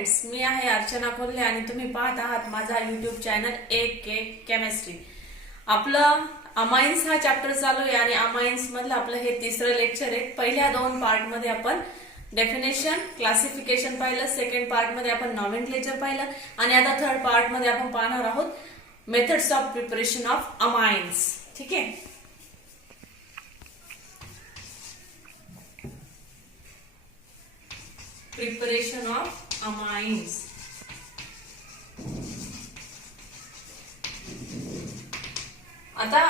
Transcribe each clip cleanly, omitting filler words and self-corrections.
Friends, मी आहे अर्चना कोल्हे आणि तुम्ही पाहत आहात माझा युट्यूब चॅनल एक केमिस्ट्री. आपलं अमाइन्स हा चॅप्टर चालू आहे आणि अमाइन्स मधलं आपलं हे तिसरं लेक्चर आहे. पहिल्या दोन पार्ट मध्ये आपण डेफिनेशन क्लासिफिकेशन पाहिलं, सेकंड पार्ट मध्ये आपण नॉमेनक्लेचर पाहिलं आणि आता थर्ड पार्ट मध्ये आपण पाहणार आहोत methods of preparation of amines. ठीक आहे. Preparation of amines. आता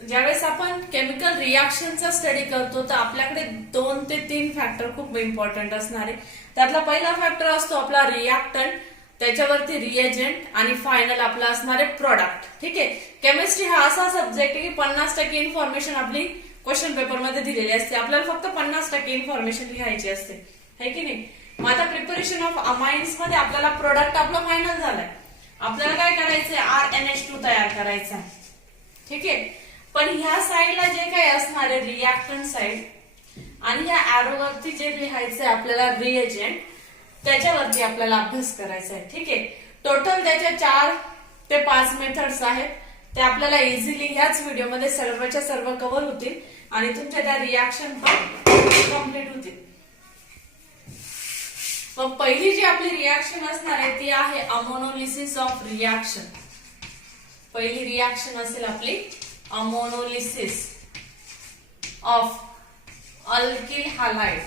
ज्यावेळेस आपण केमिकल रिएक्शनचा स्टडी करतो तर आपल्याकडे 2 ते 3 फॅक्टर खूप इम्पॉर्टंट असणार आहे. त्यातला पहिला फॅक्टर असतो आपला रिएक्टंट, त्याच्यावरती रिएजंट आणि फायनल आपला असणारे प्रोडक्ट. ठीक आहे. केमिस्ट्री हा असा सब्जेक्ट आहे की 50% इन्फॉर्मेशन आपली क्वेश्चन पेपर मध्ये दिलेली असते. आपल्याला फक्त 50% इन्फॉर्मेशन लिहायची असते, है की नाही. मग आता प्रिपरेशन ऑफ अमाइन्स मध्ये आपल्याला प्रोडक्ट आपला फायनल झालाय. आपल्याला काय करायचंय, RNH2 तयार करायचा. ठीक आहे. पण ह्या साइडला जे काही असणार आहे रिएक्टंट साइड आणि ह्या एरो वरती जे लिहायचंय आपल्याला रिएजंट, त्याच्यावरती आपल्याला अभ्यास करायचा आहे. ठीक आहे. टोटल त्याच्या 4 ते 5 मेथड्स आहेत. ते आपल्याला इझिली ह्याच व्हिडिओमध्ये सर्वच्या सर्व कव्हर होतील आणि तुमच्या त्या रिएक्शन पण कम्प्लीट होतील. मग पहिली जी आपली रिएक्शन असणार आहे ती आहे अमोनोलिसिस ऑफ रिएक्शन. पहिली रिएक्शन असेल आपली अमोनोलिसिस ऑफ अल्किल हॅलाइड.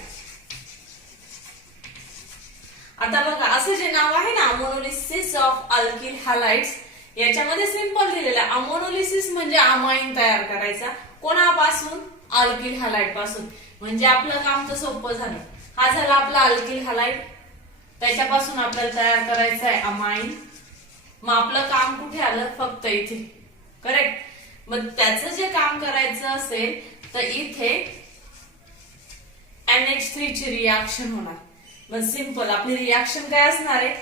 आता बघा, असं जे नाव आहे ना अमोनोलिसिस ऑफ अल्किल हॅलाइड्स, याच्यामध्ये सिंपल दिलेलं आहे. अमोनोलिसिस म्हणजे अमाइन तयार करायचा. कोणापासून? अल्किल हॅलाइड पासून. म्हणजे आपलं काम तर सोपं झालं. हा झाला आपला अल्किल हॅलाइड, त्याच्यापासून आपल्याला तयार करायचं आहे अमाइन. मग आपलं काम कुठे आलं? फक्त इथे. करेक्ट. मग त्याचं जे काम करायचं असेल तर इथे NH3 ची रिएक्शन होणार. मग सिंपल आपली रिएक्शन काय असणार आहे?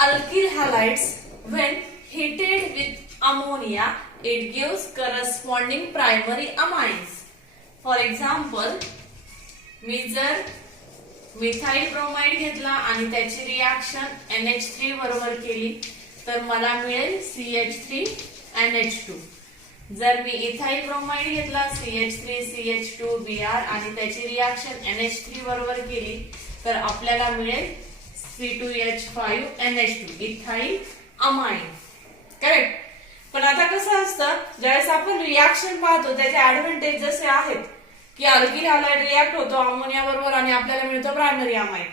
Alkyl halides when heated with ammonia it gives corresponding primary amines. For example, मी जर मिथाइल ब्रोमाइड घेतला आणि त्याची रिएक्शन NH3 बरोबर केली तर मला मिळेल CH3NH2. जर मी इथाइल ब्रोमाइड घेतला CH3CH2Br आणि त्याची रिएक्शन NH3 बरोबर केली तर आपल्याला मिळेल C2H5NH2 इथाइल अमाइन. करेक्ट. पण आता कसं असतं, ज्यावेळेस आपण रिएक्शन पाहतो त्याचे ऍडव्हान्टेज जसे आहेत की अल्किल हॅलाइड रिएक्ट होतो अमोनिया बरोबर आणि आपल्याला मिळतो प्रायमरी अमाइन.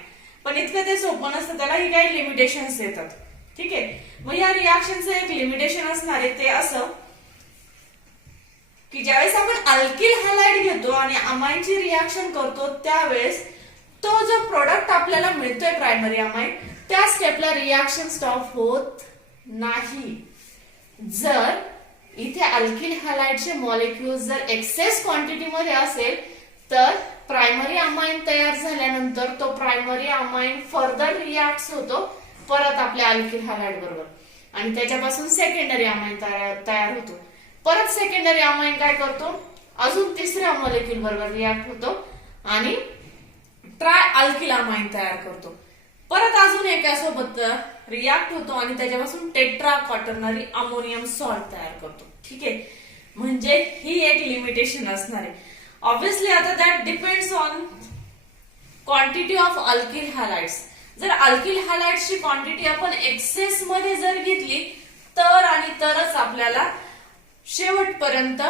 पण इतकं ते सोपं नसतं, त्याला ही काही लिमिटेशन्स येतात. ठीक आहे. मग या रिएक्शनचं एक लिमिटेशन असणार आहे ते असं की ज्यावेळेस आपण अल्किल हॅलाइड घेतो आणि अमाइनची रिएक्शन करतो त्यावेळेस तो जो प्रोडक्ट आपल्याला मिळतोय प्रायमरी अमाइन, त्या स्टेपला रिएक्शन स्टॉप होत नाही. जर इथे अल्किल हॅलाइडचे मॉलिक्युल्स जर एक्सेस क्वांटिटी मध्ये असेल तर प्रायमरी अमाइन तयार झाल्यानंतर तो प्रायमरी अमाइन फर्दर रिएक्ट होतो परत आपल्या अल्किल हॅलाइड बरोबर आणि त्याच्यापासून सेकंडरी अमाइन तयार होतो. परत सेकंडरी अमाइन काय करतो, अजून तिसऱ्या मॉलिक्युल बरोबर रिएक्ट होतो आणि ट्राय अल्किल अमाइन तयार करतो. परत अजून एकासोबत रिएक्ट होतो आणि त्याच्यापासून टेट्रा क्वाटर्नरी अमोनियम सॉल्ट तयार करतो. ठीक आहे. म्हणजे ही एक लिमिटेशन असणार आहे. ऑब्विसली आता that depends on quantity of alkyl halides. जर अल्किल हॅलाइड्सची क्वांटिटी आपण एक्सेस मध्ये जर घेतली तर आणि तरच आपल्याला शेवटपर्यंत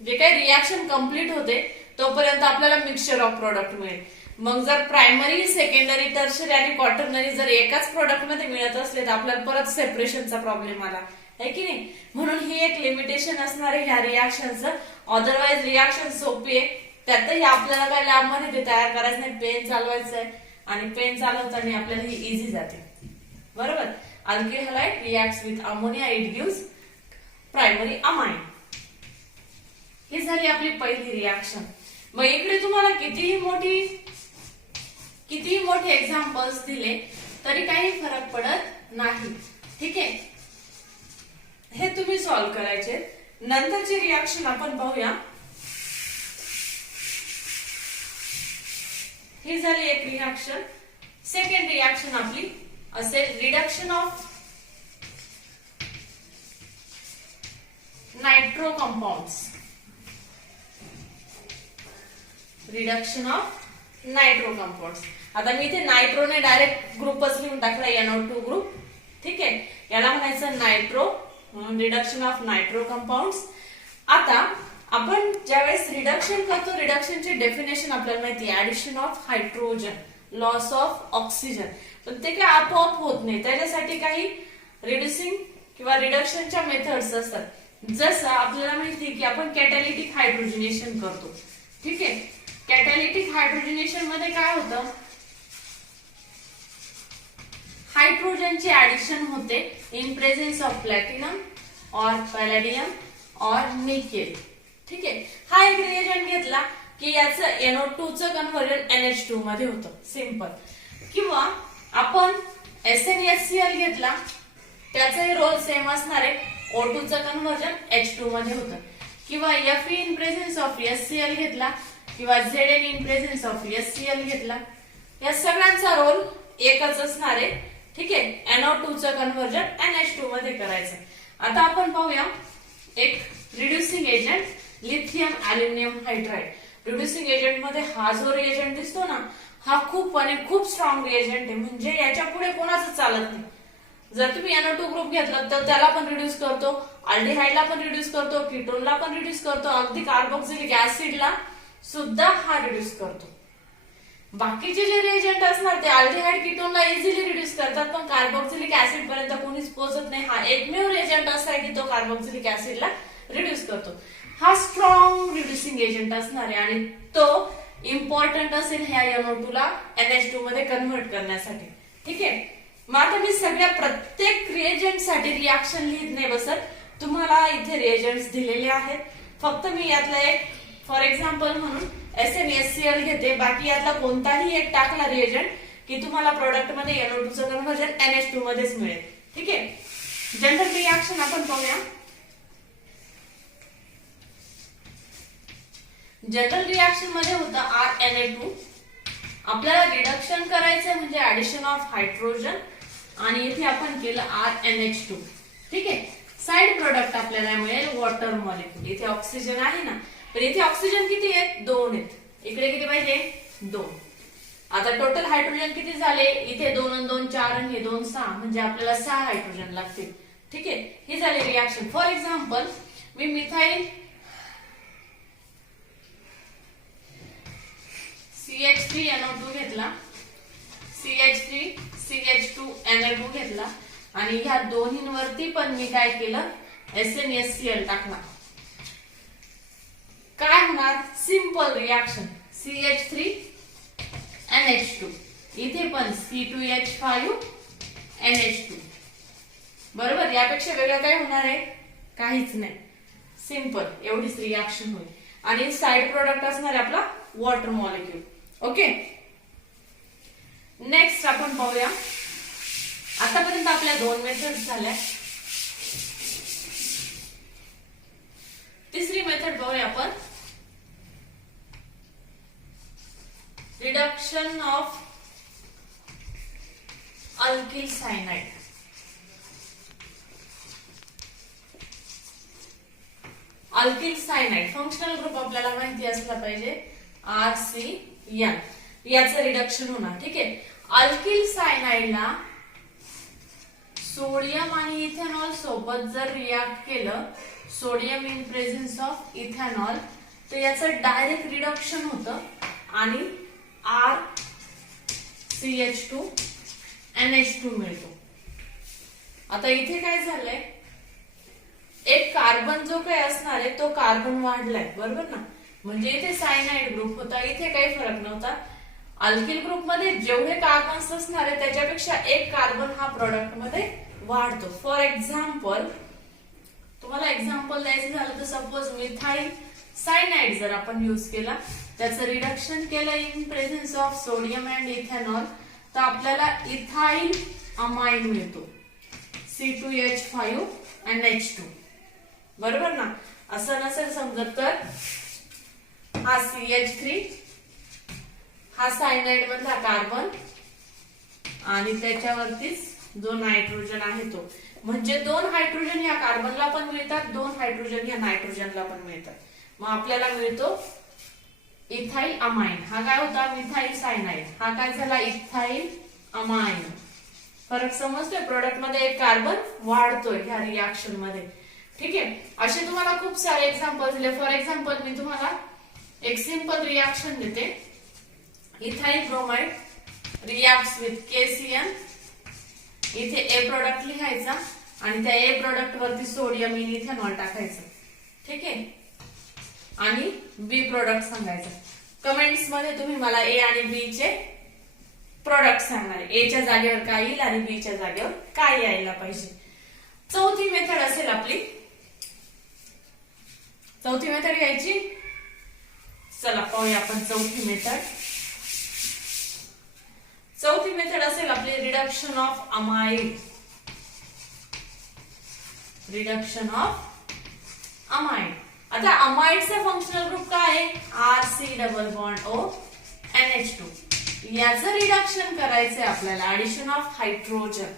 जे काही रिएक्शन कंप्लीट होते तोपर्यंत आपल्याला मिक्सचर ऑफ प्रोडक्ट मिळेल. मग जर प्रायमरी, सेकंडरी, टर्शरी आणि क्वाटर्नरी जर एकाच प्रोडक्ट मध्ये मिळत असले तर आपल्याला परत सेपरेशनचा प्रॉब्लेम आला, है की नाही. म्हणून ही एक लिमिटेशन असणार आहे ह्या रिएक्शनचं. अदरवाइज रिएक्शन सोपी आहे. त्यातही आपल्याला काय लॅबमध्ये ते तयार करायचं नाही, पेन चालवायचं आहे आणि पेन चालवताना आपल्याला ही इझी जाते. बरोबर. Alkyl halide reacts with ammonia, it gives primary amine. ही झाली आपली पहिली रिएक्शन. मग इकडे तुम्हाला कितीही मोठे एक्झाम्पल्स दिले तरी काही फरक पडत नाही. ठीक आहे. हे तुम्ही सॉल्व्ह करायचे. नंतरची रिएक्शन आपण पाहूया. ही झाली एक रिएक्शन. सेकंड रिएक्शन आपली असेल reduction of nitro compounds. Reduction of nitro compounds. आता मी इथे नायट्रोने डायरेक्ट ग्रुपच लिहून टाकला NO2 ग्रुप. ठीक आहे, याला म्हणायचं nitro, reduction of nitro compounds. आता आपण ज्यावेळेस रिडक्शन करतो, रिडक्शनची डेफिनेशन आपल्याला माहिती आहे, addition of hydrogen, loss of oxygen. पण ते काय आपोआप होत नाही, त्याच्यासाठी काही रिड्युसिंग किंवा रिडक्शनच्या मेथड्स असतात. जसं आपल्याला माहिती आहे की आपण कॅटॅलिटिक हायड्रोजनेशन करतो. ठीक आहे, कॅटॅलिटिक हायड्रोजनेशन मध्ये काय होतं, हायड्रोजनची ऍडिशन होते इन प्रेझेन्स ऑफ प्लॅटिनम और पॅलेडियम और निकेल. ठीक आहे, हा एक रिएजंट घेतला की याचं NO2 चं कन्व्हर्जन NH2 मध्ये होतं, सिंपल. किंवा आपण SnHCl घेतला, त्याचाही रोल सेम असणार आहे, O2 चं कन्व्हर्जन H2 मध्ये होतं. किंवा Fe in presence of HCl घेतला किंवा Zn in presence of HCl घेतला, या सगळ्यांचा रोल एकच असणार आहे. ठीक आहे, NO2 चं कन्व्हर्जन NH2 मध्ये करायचं. आता आपण पाहूया एक reducing agent, lithium aluminium hydride. Reducing agent मध्ये हा जो रिएजंट दिसतो ना, हा खूप स्ट्रॉंग रिएजंट आहे, म्हणजे याच्या पुढे कोणाचं चालत नाही. जर तुम्ही NO2 ग्रुप घेतला तर त्याला पण रिड्यूस करतो, अल्डिहाइडला पण रिड्यूस करतो, कीटोनला पण रिड्यूस करतो, अगदी कार्बोक्सिलिक ऍसिडला सुद्धा हा रिड्यूस करतो. बाकीचे जे रिएजंट असणार ते अल्डिहाइड कीटोनला इझिली रिड्यूस करतात, पण कार्बोक्सिलिक ऍसिड पर्यंत कोणीच पोहोचत नाही. हा एकमेव रिएजंट असा आहे की तो कार्बोक्सिलिक ऍसिडला रिड्यूस करतो. हा स्ट्रॉंग रिड्युसिंग एजंट असणार आहे आणि तो इम्पॉर्टंट असेल ह्या NO2 ला NH2 मध्ये कन्व्हर्ट करण्यासाठी. ठीक आहे, मग आता मी सगळ्या प्रत्येक रिएजंट साठी रिएक्शन लिहित नाही बसत, तुम्हाला इथे रिएजंट्स दिलेले आहेत. फक्त मी यातला एक फॉर एक्झाम्पल म्हणून SnHCl घेते, बाकी यातला कोणताही एक टाकला रिएजंट की तुम्हाला प्रोडक्ट मध्ये NO2 चं कन्व्हर्जन NH2 मध्येच मिळेल. ठीक आहे, जनरल रिएक्शन आपण पाहूया. जनरल रिएक्शन मध्ये होतं RNA2. आपल्याला रिडक्शन करायचं म्हणजे ऍडिशन ऑफ हायड्रोजन आणि इथे आपण केलं RNH2. ठीक आहे, साइड प्रोडक्ट आपल्याला मिळेल वॉटर मॉलिक्यूल. इथे ऑक्सिजन आहे ना, पण इथे ऑक्सिजन किती आहेत, 2 आहेत. इकडे किती पाहिजे, 2. आता टोटल हायड्रोजन किती झाले, इथे 2 आणि 2 4 आणि हे 2 6, म्हणजे आपल्याला 6 हायड्रोजन लागतील. ठीक आहे, ही झाली reaction. For example me methyl CH3NO2 घेतला, CH3CH2NO2 घेतला आणि ह्या दोन्हींवरती पण मी काय केलं, SnHCl टाकला. काय होणार, सिंपल रिएक्शन, CH3NH2, इथे पण C2H5NH2. बरोबर, यापेक्षा वेगळं काय होणार आहे, काहीच नाही. सिंपल एवढीच रिएक्शन होईल आणि साइड प्रोडक्ट असणार आहे आपला वॉटर मॉलिक्यूल. ओके, नेक्स्ट आपण पाहूया. आतापर्यंत आपल्या 2 मेथड्स झाल्या. तिसरी मेथड पाहूया आपण, reduction of alkyl cyanide. Alkyl cyanide functional group आपल्याला माहिती असला पाहिजे, RCN. याचं रिडक्शन होणार. ठीक आहे, अल्किल सायनाइडला सोडियम आणि इथेनॉल सोबत जर रिएक्ट केलं, sodium in presence of ethanol, तर याचं डायरेक्ट रिडक्शन होतं आणि RCH2NH2 मिळतो. आता इथे काय झालंय, एक कार्बन जो काही असणार आहे तो कार्बन वाढलाय, बरोबर ना, म्हणजे इथे सायनाइड ग्रुप होता, इथे काही फरक नव्हता. अल्किल ग्रुप मध्ये जेवढे कार्बन्स असणार आहे त्याच्यापेक्षा एक कार्बन हा प्रोडक्ट मध्ये वाढतो. फॉर एक्झाम्पल, तुम्हाला एक्झाम्पल द्यायचं झालं तर सपोज मिथाइल सायनाइड जर आपण यूज केला, त्याचं रिडक्शन केलं in presence of sodium and ethanol, तर आपल्याला इथाइल अमाइन मिळतो, C2H5NH2. बरोबर ना, असं नसेल समजत तर हा CH3, हा सायनाइड मधला कार्बन आणि त्याच्यावरतीच जो नायट्रोजन आहे तो, म्हणजे 2 हायड्रोजन ह्या कार्बनला पण मिळतात, 2 हायड्रोजन ह्या नायट्रोजनला पण मिळतात. मग आपल्याला मिळतो इथाइल अमाइन. हा काय होता? Methyl cyanide. हा काय झाला? Ethyl amine. फरक समजतोय? प्रोडक्ट मध्ये एक कार्बन वाढतोय ह्या रिएक्शन मध्ये. ठीक आहे. असे तुम्हाला खूप सारे एक्झाम्पल दिले. फॉर एक्झाम्पल मी तुम्हाला एक सिंपल रिएक्शन देते. Ethyl bromide reacts with KCl. इथे ए प्रोडक्ट लिहायचा आणि त्या ए प्रोडक्ट वरती सोडियम इन इथेनॉल टाकायचं. ठीक आहे. आणि बी प्रोडक्ट सांगायचं. कमेंट्स मध्ये तुम्ही मला ए आणि बी चे प्रोडक्ट सांगणार. ए च्या जागेवर काय येईल आणि बी च्या जागेवर काय यायला पाहिजे. चौथी मेथड असेल आपली. चौथी मेथड घ्यायची. चला पाहूया आपण चौथी मेथड. चौथी मेथड असेल आपली reduction of amide. Reduction of amide. आता अमाइडचा फंक्शनल ग्रुप काय आहे? RC double bond O NH2. याचं रिडक्शन करायचंय आपल्याला. Addition of hydrogen.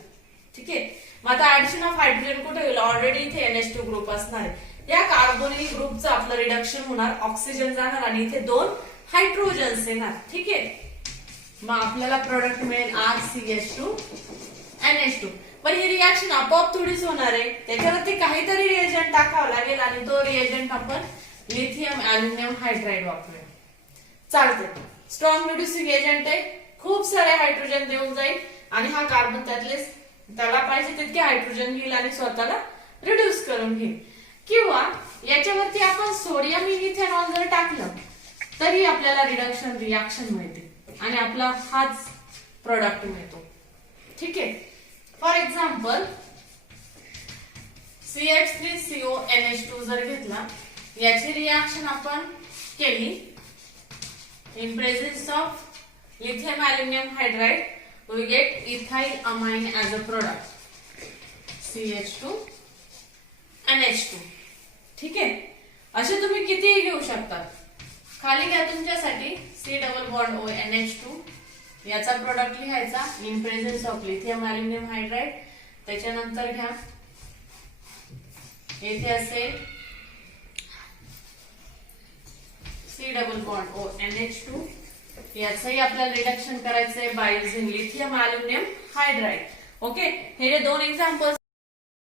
ठीक आहे. मग आता ऍडिशन ऑफ हायड्रोजन कुठे होईल? ऑलरेडी इथे NH2 ग्रुप असणार आहे. या कार्बोनिल ग्रुपचं आपलं रिडक्शन होणार. ऑक्सिजन जाणार आणि इथे 2 हायड्रोजन्स येणार. ठीक आहे. मग आपल्याला प्रोडक्ट मिळेल RCH2 NH2. पण ही रिएक्शन आपोआप थोडीच होणार आहे. त्याच्यावरती काहीतरी रिएजंट टाकावं लागेल आणि तो रिएजंट आपण लिथियम अल्युमिनियम हायड्राइड वापरूया. चालतंय. स्ट्रॉंग रिड्युसिंग एजंट आहे. खूप सारे हायड्रोजन देऊन जाईल आणि हा कार्बन त्याला पाहिजे तितके हायड्रोजन घेईल आणि स्वतःला रिड्यूस करून घेईल. किंवा याच्यावरती आपण सोडियम इन इथेनॉल जर टाकलं तरी आपल्याला रिडक्शन रिएक्शन मिळते आणि आपला हाच प्रोडक्ट मिळतो. ठीक आहे. फॉर एक्झाम्पल CH3CO NH2 जर घेतला, याची रिएक्शन आपण केली in presence of lithium aluminum hydride, we get ethyl amine as a product CH2 NH2. ठीक आहे. असे तुम्ही कितीही घेऊ शकता. खाली घ्या तुमच्यासाठी C double bond O NH2. याचा प्रोडक्ट लिहायचा in presence of lithium aluminium hydride. त्याच्यानंतर घ्या येथे असेल C double bond O NH2. याचंही आपल्याला रिडक्शन करायचंय by using lithium aluminium hydride. Okay. हे जे 2 एक्झाम्पल्स